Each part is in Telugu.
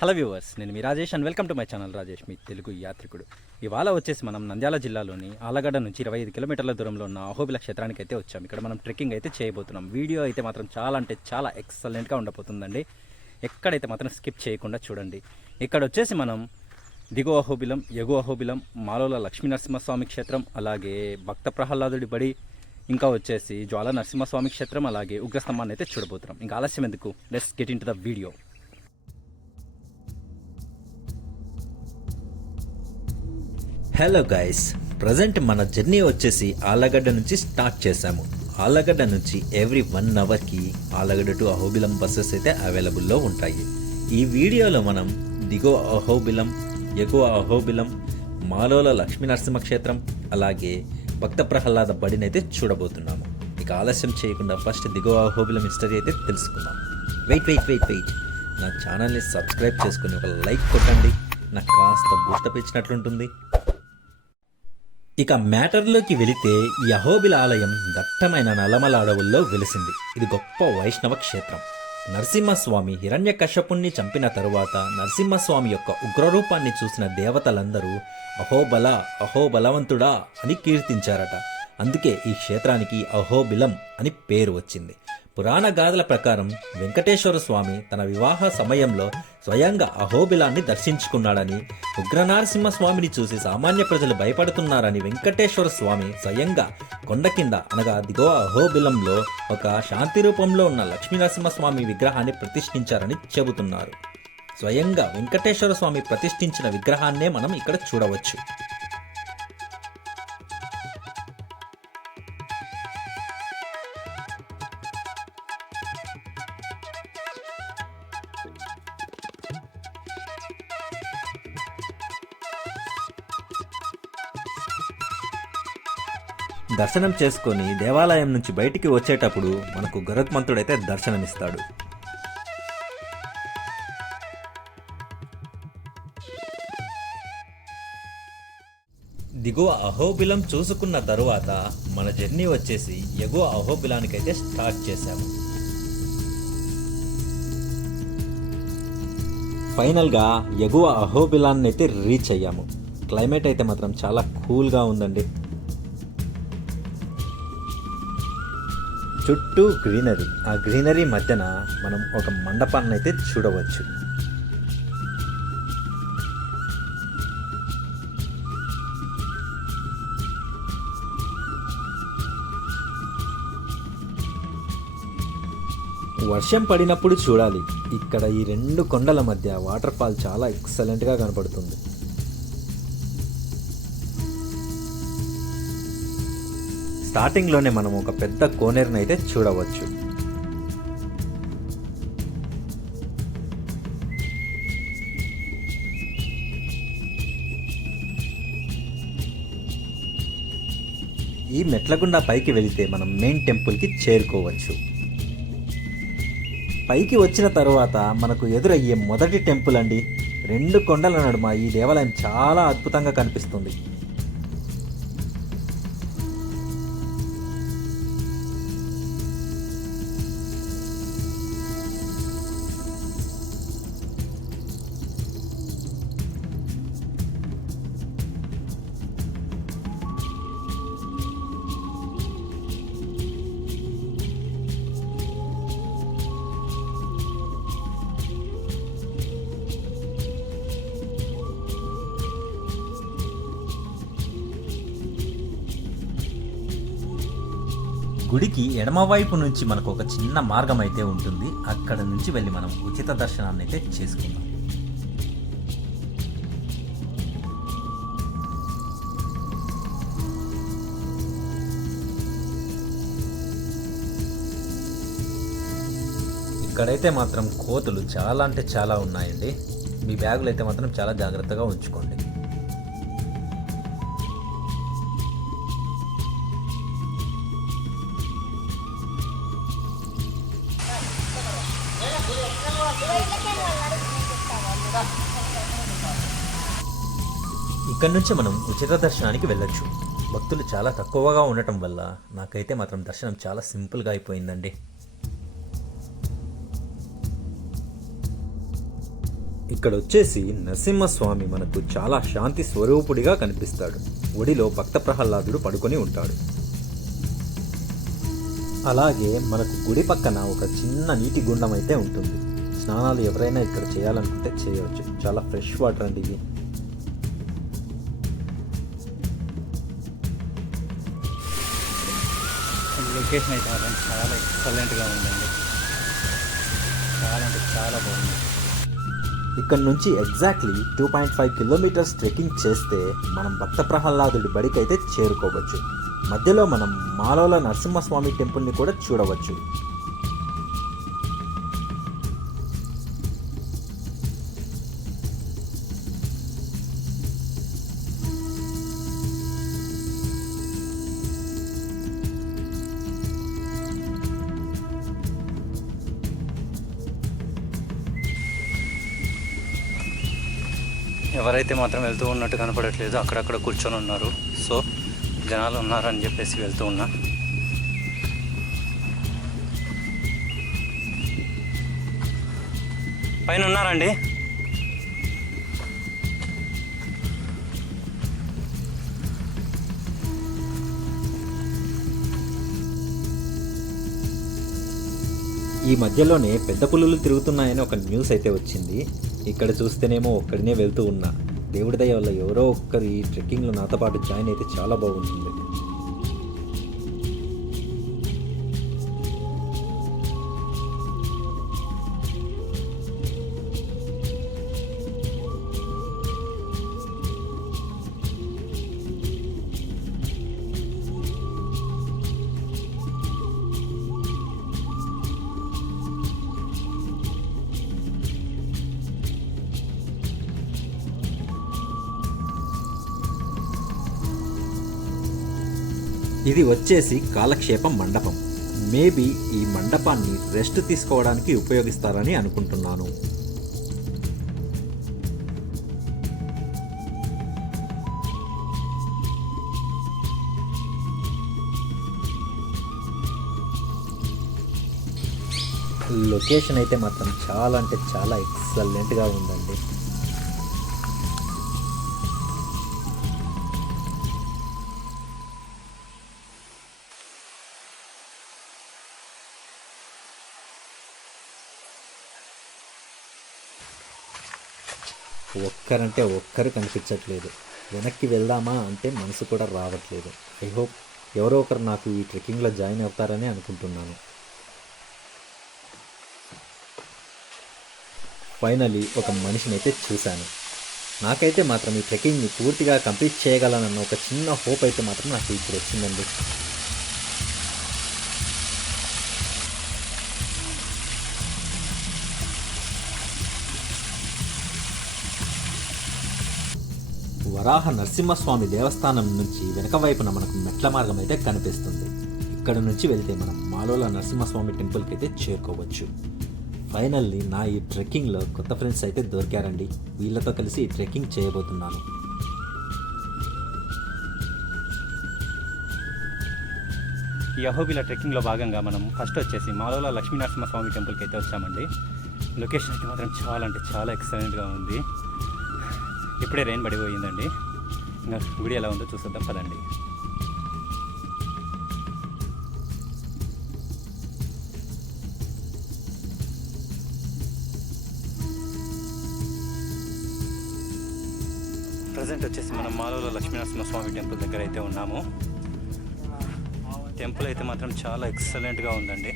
హలో వ్యూవర్స్, నేను మీ Rajesh and welcome to my channel Rajesh మీ తెలుగు యాత్రికుడు. ఇవాళ వచ్చేసి మనం నంద్యాల జిల్లాలోని ఆలగడ్డ నుంచి 25 కిలోమీటర్ల దూరంలో ఉన్న అహోబిల క్షేత్రానికి అయితే వచ్చాం. ఇక్కడ మనం ట్రెక్కింగ్ అయితే చేయబోతున్నాం. వీడియో అయితే మాత్రం చాలా అంటే చాలా ఎక్సలెంట్గా ఉండబోతుందండి. ఎక్కడైతే మాత్రం స్కిప్ చేయకుండా చూడండి. ఇక్కడ వచ్చేసి మనం దిగువ అహోబిలం, ఎగువ అహోబిలం, మాలోల లక్ష్మీ నరసింహస్వామి క్షేత్రం, అలాగే భక్త ప్రహ్లాదుడి బడి, ఇంకా వచ్చేసి జ్వాల నరసింహస్వామి క్షేత్రం, అలాగే ఉగ్రస్తంభాన్ని అయితే చూడబోతున్నాం. ఇంకా ఆలస్యం ఎందుకు, let's get into the video. Hello guys, present మన జర్నీ వచ్చేసి ఆలగడ్డ నుంచి స్టార్ట్ చేశాము. ఆలగడ్డ నుంచి ఎవ్రీ 1 అవర్కి ఆలగడ్డ టు అహోబిలం బస్సెస్ అయితే అవైలబుల్లో ఉంటాయి. ఈ వీడియోలో మనం దిగువ అహోబిలం, ఎగువ అహోబిలం, మాలోల లక్ష్మీ నరసింహ క్షేత్రం, అలాగే భక్త ప్రహ్లాద బడినైతే చూడబోతున్నాము. ఇక ఆలస్యం చేయకుండా ఫస్ట్ దిగువ అహోబిలం హిస్టరీ అయితే తెలుసుకుందాం. వెయిట్, నా ఛానల్ని సబ్స్క్రైబ్ చేసుకుని ఒక లైక్ కొట్టండి, నాకు కాస్త బూస్టప్ ఇచ్చినట్లుంటుంది. ఇక మ్యాటర్లోకి వెళితే ఈ అహోబిల ఆలయం దట్టమైన నల్లమల అడవుల్లో వెలిసింది. ఇది గొప్ప వైష్ణవ క్షేత్రం. నరసింహస్వామి హిరణ్యకశ్యపుణ్ణి చంపిన తరువాత నరసింహస్వామి యొక్క ఉగ్రరూపాన్ని చూసిన దేవతలందరూ అహోబల, అహోబలవంతుడా అని కీర్తించారట. అందుకే ఈ క్షేత్రానికి అహోబిలం అని పేరు వచ్చింది. పురాణ గాథల ప్రకారం వెంకటేశ్వర స్వామి తన వివాహ సమయంలో స్వయంగా అహోబిలాన్ని దర్శించుకున్నాడని, ఉగ్రనరసింహ స్వామిని చూసి సామాన్య ప్రజలు భయపడుతున్నారని వెంకటేశ్వర స్వామి స్వయంగా కొండ కింద అనగా దిగువ అహోబిలంలో ఒక శాంతి రూపంలో ఉన్న లక్ష్మీనరసింహస్వామి విగ్రహాన్ని ప్రతిష్ఠించారని చెబుతున్నారు. స్వయంగా వెంకటేశ్వర స్వామి ప్రతిష్ఠించిన విగ్రహాన్నే మనం ఇక్కడ చూడవచ్చు. దర్శనం చేసుకొని దేవాలయం నుంచి బయటికి వచ్చేటప్పుడు మనకు గరుత్మంతుడైతే దర్శనమిస్తాడు. దిగువ అహోబిలం చూసుకున్న తరువాత మన జర్నీ వచ్చేసి ఎగువ అహోబిలానికైతే స్టార్ట్ చేశాము. ఫైనల్గా ఎగువ అహోబిలాన్ని అయితే రీచ్ అయ్యాము. క్లైమేట్ అయితే మాత్రం చాలా కూల్గా ఉందండి. చుట్టూ గ్రీనరీ, ఆ గ్రీనరీ మధ్యన మనం ఒక మండపాన్ని అయితే చూడవచ్చు. వర్షం పడినప్పుడు చూడాలి. ఇక్కడ ఈ 2 కొండల మధ్య వాటర్ ఫాల్ చాలా ఎక్సలెంట్గా కనపడుతుంది. స్టార్టింగ్లోనే మనం ఒక పెద్ద కోనేరును అయితే చూడవచ్చు. ఈ మెట్లగుండా పైకి వెళితే మనం మెయిన్ టెంపుల్కి చేరుకోవచ్చు. పైకి వచ్చిన తరువాత మనకు ఎదురయ్యే మొదటి టెంపుల్ అండి. 2 కొండల నడుమ ఈ దేవాలయం చాలా అద్భుతంగా కనిపిస్తుంది. గుడికి ఎడమవైపు నుంచి మనకు ఒక చిన్న మార్గం అయితే ఉంటుంది. అక్కడ నుంచి వెళ్ళి మనం ఉచిత దర్శనాన్ని అయితే చేసుకుందాం. ఇక్కడైతే మాత్రం కోతులు చాలా అంటే చాలా ఉన్నాయండి. మీ బ్యాగులు అయితే మాత్రం చాలా జాగ్రత్తగా ఉంచుకోండి. ఇక్కడ నుంచి మనం ఉచిత దర్శనానికి వెళ్ళొచ్చు. భక్తులు చాలా తక్కువగా ఉండటం వల్ల నాకైతే మాత్రం దర్శనం చాలా సింపుల్గా అయిపోయిందండి. ఇక్కడ వచ్చేసి నరసింహస్వామి మనకు చాలా శాంతి స్వరూపుడిగా కనిపిస్తాడు. ఒడిలో భక్త ప్రహ్లాదుడు పడుకొని ఉంటాడు. అలాగే మనకు గుడి పక్కన ఒక చిన్న నీటి గుండం అయితే ఉంటుంది. స్నానాలు ఎవరైనా ఇక్కడ చేయాలనుకుంటే చేయవచ్చు. చాలా ఫ్రెష్ వాటర్ అండి ఇది. లొకేషన్ అయితే మాత్రం చాలా ఎక్సలెంట్గా ఉందండి. చాలా అంటే చాలా బాగుంది. ఇక్కడ నుంచి ఎగ్జాక్ట్లీ 2.5 కిలోమీటర్స్ ట్రెక్కింగ్ చేస్తే మనం భక్త ప్రహ్లాదుడి బడికి అయితే చేరుకోవచ్చు. మధ్యలో మనం మాలోల నరసింహస్వామి టెంపుల్ని కూడా చూడవచ్చు. ఎవరైతే మాత్రం వెళ్తూ ఉన్నట్టు కనపడట్లేదు, అక్కడక్కడ కూర్చొని ఉన్నారు. సో జనాలు ఉన్నారని చెప్పేసి వెళ్తూ ఉన్నా. పైన ఉన్నారండి. ఈ మధ్యలోనే పెద్ద పులులు తిరుగుతున్నాయని ఒక న్యూస్ అయితే వచ్చింది. ఇక్కడ చూస్తేనేమో ఒక్కడినే వెళ్తూ ఉన్నా. దేవుడి దయ వల్ల ఎవరో ఒక్కరు ఈ ట్రెక్కింగ్లో నాతో పాటు జాయిన్ అయితే చాలా బాగుంటుంది. ఇది వచ్చేసి కాలక్షేపం మండపం. మేబీ ఈ మండపాన్ని రెస్ట్ తీసుకోవడానికి ఉపయోగిస్తారని అనుకుంటున్నాను. లొకేషన్ అయితే మాత్రం చాలా అంటే చాలా ఎక్సలెంట్గా ఉందండి. ఒక్కరంటే ఒక్కరు కనిపించట్లేదు. వెనక్కి వెళ్దామా అంటే మనసు కూడా రావట్లేదు. ఐ హోప్ ఎవరో ఒకరు నాకు ఈ ట్రెక్కింగ్లో జాయిన్ అవుతారని అనుకుంటున్నాను. ఫైనలీ ఒక మనిషిని అయితే చూశాను. నాకైతే మాత్రం ఈ ట్రెక్కింగ్ని పూర్తిగా కంప్లీట్ చేయగలనన్న ఒక చిన్న హోప్ అయితే మాత్రం నాకు ఇప్పుడు వచ్చిందండి. వరాహ నరసింహస్వామి దేవస్థానం నుంచి వెనక వైపున మనకు మెట్ల మార్గం అయితే కనిపిస్తుంది. ఇక్కడ నుంచి వెళ్తే మనం మాలోల నరసింహస్వామి టెంపుల్కి అయితే చేరుకోవచ్చు. ఫైనల్లీ నా ఈ ట్రెక్కింగ్లో కొత్త ఫ్రెండ్స్ అయితే దొరికారండి. వీళ్ళతో కలిసి ఈ ట్రెక్కింగ్ చేయబోతున్నాను. ఈ అహోబిల ట్రెక్కింగ్లో భాగంగా మనం ఫస్ట్ వచ్చేసి మాలోల లక్ష్మీనరసింహస్వామి టెంపుల్కి అయితే వచ్చామండి. లొకేషన్ అయితే మాత్రం చాలా అంటే చాలా ఎక్సలెంట్గా ఉంది. ఇప్పుడే రెయిన్ పడిపోయిందండి. ఇంకా గుడి ఎలా ఉందో చూసేద్దాం పదండి. ప్రజెంట్ వచ్చేసి మనం మాలోల లక్ష్మీనరసింహస్వామి టెంపుల్ దగ్గర అయితే ఉన్నాము. టెంపుల్ అయితే మాత్రం చాలా ఎక్సలెంట్గా ఉందండి.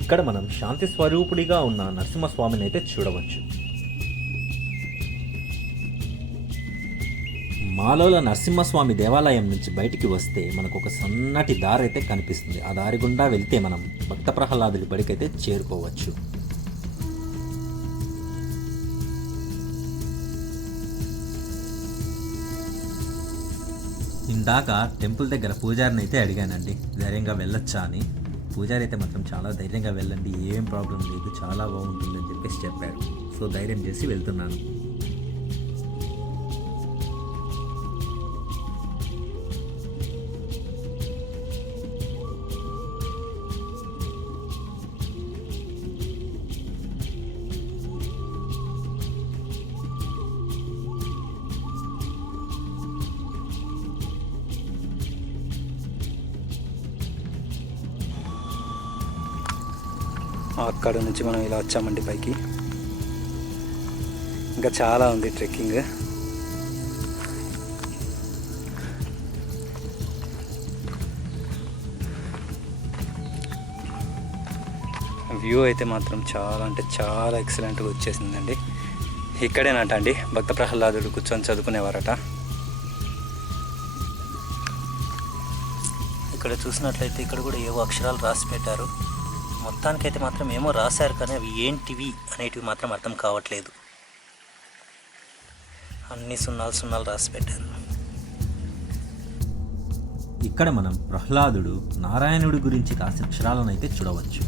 ఇక్కడ మనం శాంతి స్వరూపుడిగా ఉన్న నరసింహస్వామిని అయితే చూడవచ్చు. మాలోల నరసింహస్వామి దేవాలయం నుంచి బయటికి వస్తే మనకు ఒక సన్నటి దారి అయితే కనిపిస్తుంది. ఆ దారి గుండా వెళ్తే మనం భక్త ప్రహ్లాదుడి బడికైతే చేరుకోవచ్చు. ఇందాక టెంపుల్ దగ్గర పూజారిని అయితే అడిగానండి, ధైర్యంగా వెళ్ళొచ్చా అని. పూజారి అయితే మాత్రం చాలా ధైర్యంగా వెళ్ళండి, ఏం ప్రాబ్లం లేదు, చాలా బాగుంటుందని చెప్పేసి చెప్పారు. సో ధైర్యం చేసి వెళ్తున్నాను. అక్కడ నుంచి మనం ఇలా వచ్చామండి పైకి. ఇంకా చాలా ఉంది ట్రెక్కింగ్. వ్యూ అయితే మాత్రం చాలా అంటే చాలా ఎక్సలెంట్గా వచ్చేసిందండి. ఇక్కడేనట అండి భక్త ప్రహ్లాదుడు కూర్చొని చదువుకునేవారట. ఇక్కడ చూసినట్లయితే ఇక్కడ కూడా ఏవో అక్షరాలు రాసి పెట్టారు. మొత్తానికైతే మాత్రం ఏమో రాశారు, కానీ అవి ఏంటివి అనేటివి మాత్రం అర్థం కావట్లేదు. అన్ని సున్నాలు రాసి పెట్టారు. ఇక్కడ మనం ప్రహ్లాదుడు నారాయణుడి గురించి రాసిన అక్షరాలను అయితే చూడవచ్చు.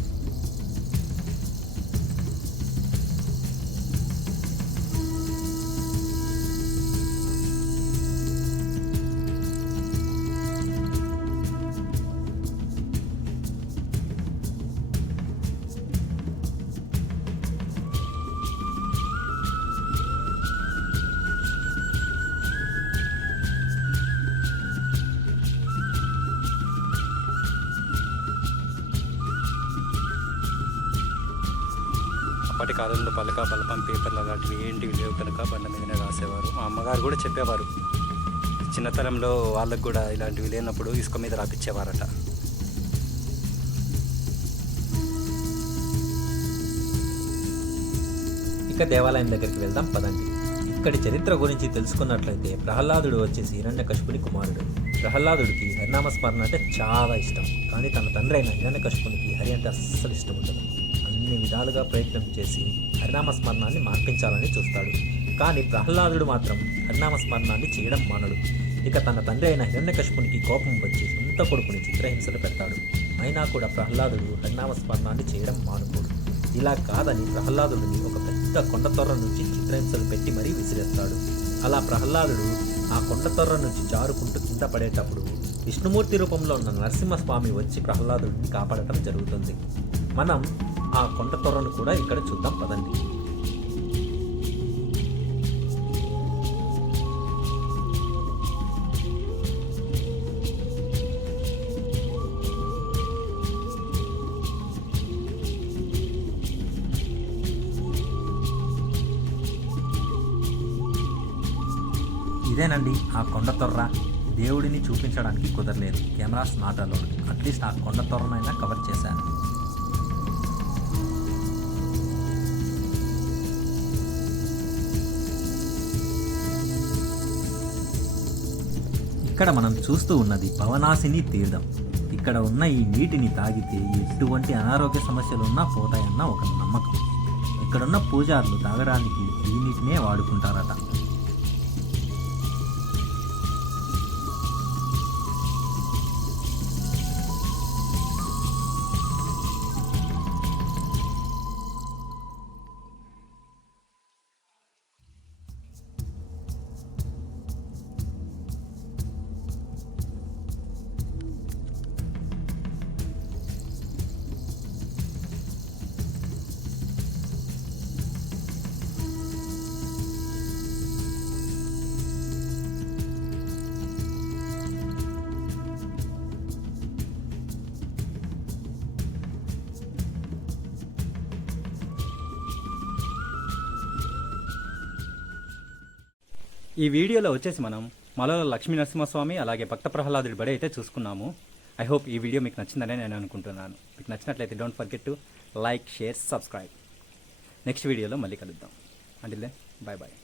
అప్పటి కాలంలో బలపం పేపర్లు అలాంటివి ఏంటివి లేవు కనుక బండ మీదనే రాసేవారు. మా అమ్మగారు కూడా చెప్పేవారు, చిన్నతనంలో వాళ్ళకు కూడా ఇలాంటివి లేనప్పుడు ఇసుక మీద రాపిచ్చేవారట. ఇక దేవాలయం దగ్గరికి వెళ్దాం పదండి. ఇక్కడి చరిత్ర గురించి తెలుసుకున్నట్లయితే ప్రహ్లాదుడు వచ్చేసి హిరణ్యకశిపుని కుమారుడు. ప్రహ్లాదుడికి హరినామస్మరణ అంటే చాలా ఇష్టం, కానీ తన తండ్రి అయిన హిరణ్యకశిపునికి హరి అంటే అస్సలు ఇష్టం ఉండదు. అన్ని విధాలుగా ప్రయత్నం చేసి హరినామస్మరణాన్ని మార్పించాలని చూస్తాడు, కానీ ప్రహ్లాదుడు మాత్రం హరినామస్మరణాన్ని చేయడం మానడు. ఇక తన తండ్రి అయిన హిరణ్యకశిపునికి కోపం వచ్చి సొంత కొడుకుని చిత్రహింసలు పెడతాడు. అయినా కూడా ప్రహ్లాదుడు హరినామస్మరణాన్ని చేయడం మానుకోడు. ఇలా కాదని ప్రహ్లాదుడిని ఒక పెద్ద కొండతొర్ర నుంచి చిత్రహింసలు పెట్టి మరీ విసిరేస్తాడు. అలా ప్రహ్లాదుడు ఆ కొండతొర్ర నుంచి జారుకుంటూ కింద పడేటప్పుడు విష్ణుమూర్తి రూపంలో ఉన్న నరసింహస్వామి వచ్చి ప్రహ్లాదుడిని కాపాడటం జరుగుతుంది. మనం ఆ కొండతొర్రను కూడా ఇక్కడ చూద్దాం పదండి. ఇదేనండి ఆ కొండతొర్ర. దేవుడిని చూపించడానికి కుదరలేదు, కెమెరాస్ నాట్ అలౌడ్. అట్లీస్ట్ ఆ కొండతొర్రనైనా కవర్ చేశాను. ఇక్కడ మనం చూస్తూ ఉన్నది భవనాశిని తీర్థం. ఇక్కడ ఉన్న ఈ నీటిని తాగితే ఎటువంటి అనారోగ్య సమస్యలు ఉన్నా పోతాయన్న ఒక నమ్మకం. ఇక్కడున్న పూజారులు తాగడానికి ఈ నీటినే వాడుకుంటారట. ఈ వీడియోలో వచ్చేసి మనం మలలో లక్ష్మీ నరసింహస్వామి అలాగే భక్త ప్రహ్లాదుడి బడి అయితే చూసుకున్నాము. ఐ హోప్ ఈ వీడియో మీకు నచ్చిందని నేను అనుకుంటున్నాను. మీకు నచ్చినట్లయితే don't forget to like, share, subscribe. Next వీడియోలో మళ్ళీ కలుద్దాం. Until then, bye bye.